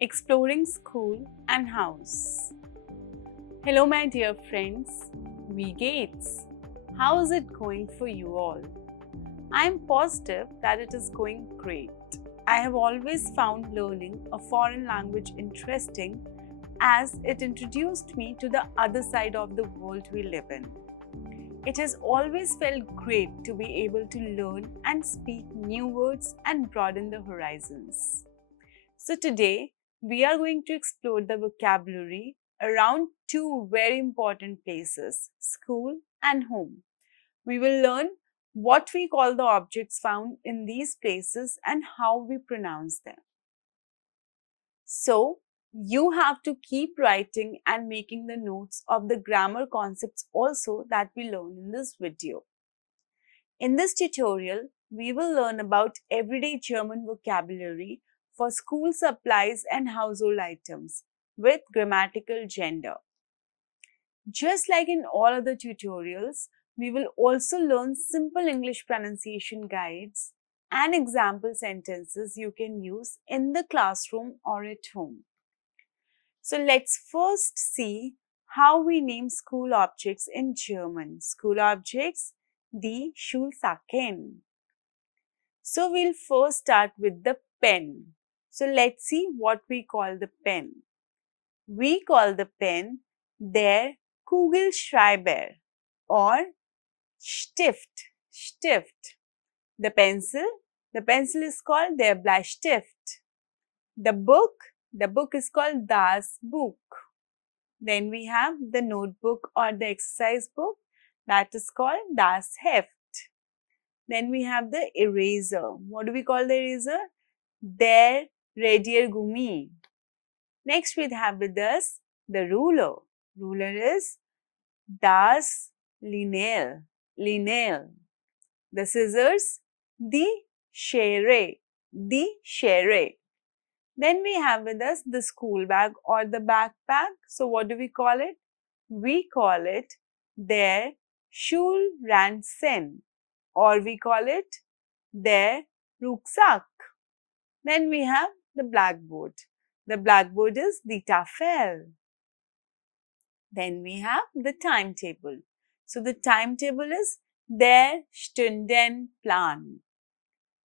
Exploring School and House. Hello, my dear friends. We Gates. How's it going for you all? I'm positive that it is going great. I have always found learning a foreign language interesting as it introduced me to the other side of the world we live in. It has always felt great to be able to learn and speak new words and broaden the horizons. So today, we are going to explore the vocabulary around two very important places, school and home. We will learn what we call the objects found in these places and how we pronounce them. So, you have to keep writing and making the notes of the grammar concepts also that we learn in this video. In this tutorial, we will learn about everyday German vocabulary for school supplies and household items with grammatical gender. Just like in all other tutorials, we will also learn simple English pronunciation guides and example sentences you can use in the classroom or at home. So let's first see how we name school objects in German. School objects, die Schulsachen. So we'll first start with the pen. So let's see what we call the pen. We call the pen der Kugelschreiber or Stift. Stift. The pencil is called der Bleistift. The book is called das Buch. Then we have the notebook or the exercise book that is called das Heft. Then we have the eraser. What do we call the eraser? Der Radiergummi. Next we have with us the ruler. Ruler is das Lineal. Lineal. The scissors, die Schere. Die Schere. Then we have with us the school bag or the backpack. So what do we call it? We call it der Schulranzen, or we call it der Rucksack. Then we have the blackboard. The blackboard is die Tafel. Then we have the timetable. So the timetable is der Stundenplan.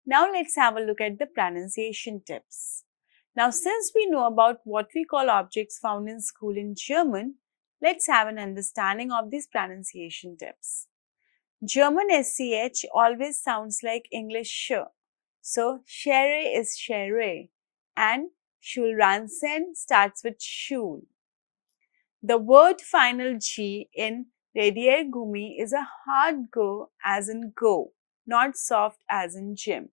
Now let's have a look at the pronunciation tips. Now since we know about what we call objects found in school in German, let's have an understanding of these pronunciation tips. German SCH always sounds like English sh. So Schere is Schere and Schulranzen starts with Schul. The word final G in Radiergummi is a hard go as in go, not soft as in gym.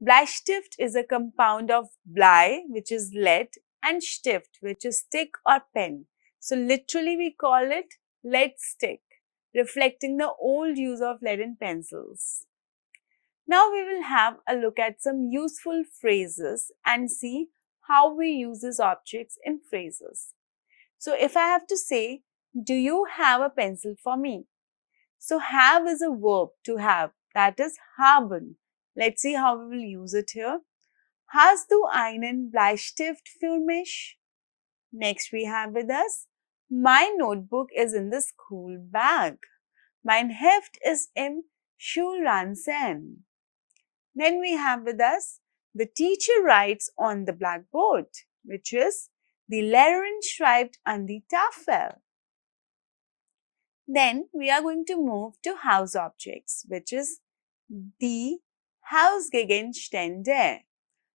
Bleistift is a compound of Blei, which is lead, and Stift, which is stick or pen. So literally we call it lead stick, reflecting the old use of lead in pencils. Now we will have a look at some useful phrases and see how we use these objects in phrases. So if I have to say, do you have a pencil for me? So have is a verb to have, that is haben. Let's see how we will use it here. Hast du einen Bleistift für mich? Next we have with us, my notebook is in the school bag. Mein Heft ist im Schulranzen. Then we have with us, the teacher writes on the blackboard, which is die Lehrerin schreibt an die Tafel. Then we are going to move to house objects, which is die Hausgegenstände.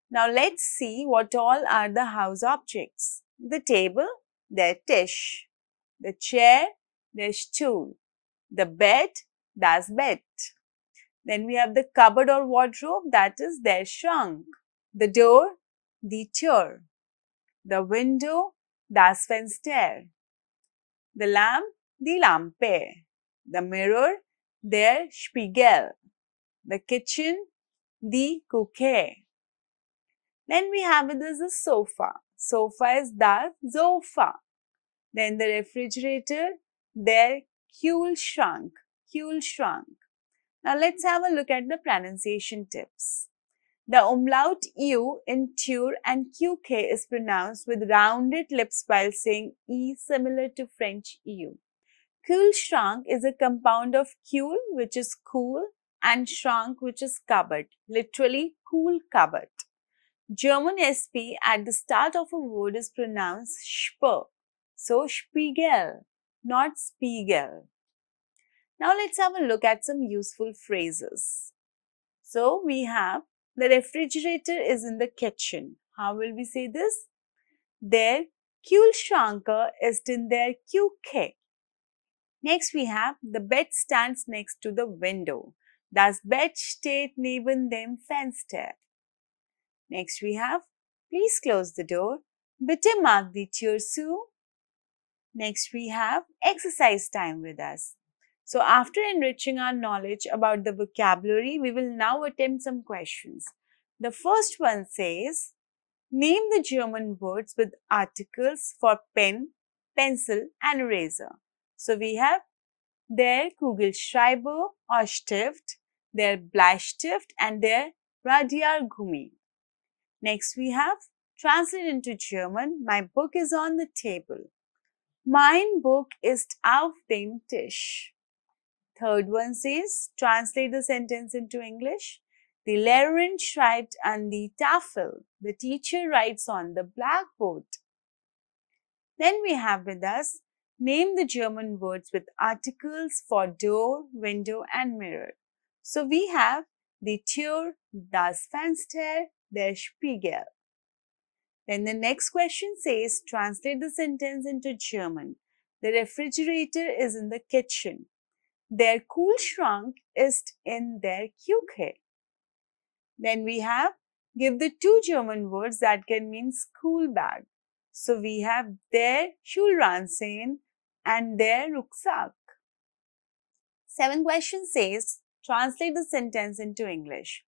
Now let's see what all are the house objects. The table, der Tisch. The chair, der Stuhl. The bed, das Bett. Then we have the cupboard or wardrobe, that is der Schrank. The door, die Tür. The window, das Fenster. The lamp, die Lampe. The mirror, der Spiegel. The kitchen, die Küche. Then we have with us the sofa. Sofa is das Sofa. Then the refrigerator, der Kühlschrank. Kühlschrank. Now let's have a look at the pronunciation tips. The umlaut U in Tur and QK is pronounced with rounded lips while saying E, similar to French EU. Kühlschrank is a compound of Kühl, which is cool, and Schrank, which is cupboard, literally cool cupboard. German SP at the start of a word is pronounced Sp, so Spiegel, not Spiegel. Now let's have a look at some useful phrases. So we have the refrigerator is in the kitchen. How will we say this? Der Kühlschrank ist in der Küche. Next we have the bed stands next to the window. Das Bett steht neben dem Fenster. Next we have please close the door. Bitte mach die Tür zu. Next we have exercise time with us. So after enriching our knowledge about the vocabulary, we will now attempt some questions. The first one says, name the German words with articles for pen, pencil and eraser. So we have der Kugelschreiber or Stift, der Bleistift and der Radiergummi. Next we have translate into German, my book is on the table. Mein Buch ist auf dem Tisch. Third one says, translate the sentence into English. Die Lehrerin schreibt an die Tafel. The teacher writes on the blackboard. Then we have with us, name the German words with articles for door, window and mirror. So we have die Tür, das Fenster, der Spiegel. Then the next question says, translate the sentence into German. The refrigerator is in the kitchen. Der Kühlschrank ist in der Küche. Then we have, give the two German words that can mean school bag. So we have der Schulranzen and der Rucksack. 7th question says, translate the sentence into English.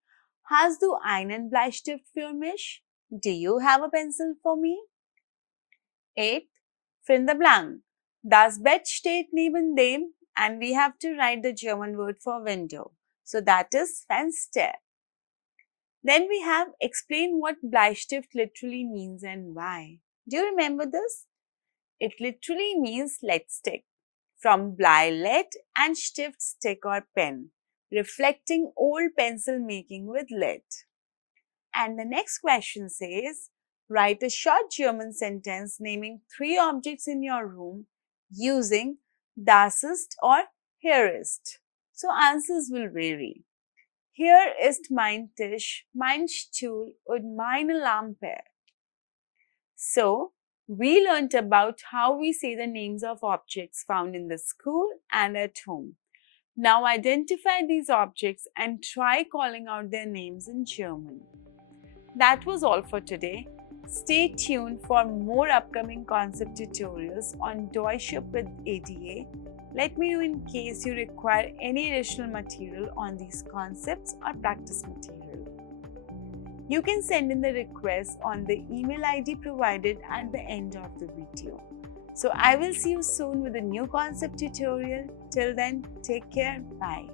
Hast du einen Bleistift für mich? Do you have a pencil for me? 8th, fill in the blank. Das Bett steht neben dem, and we have to write the German word for window. So that is Fenster. Then we have explain what Bleistift literally means and why. Do you remember this? It literally means lead stick. From Blei lead and Stift stick or pen, reflecting old pencil making with lead. And the next question says, write a short German sentence naming 3 objects in your room using das ist or here ist. So answers will vary. Hier ist mein Tisch, mein Stuhl und meine Lampe. So, we learnt about how we say the names of objects found in the school and at home. Now identify these objects and try calling out their names in German. That was all for today. Stay tuned for more upcoming concept tutorials on Deutsch with ADA. Let me know in case you require any additional material on these concepts or practice material. You can send in the request on the email ID provided at the end of the video. So I will see you soon with a new concept tutorial. Till then, take care. Bye.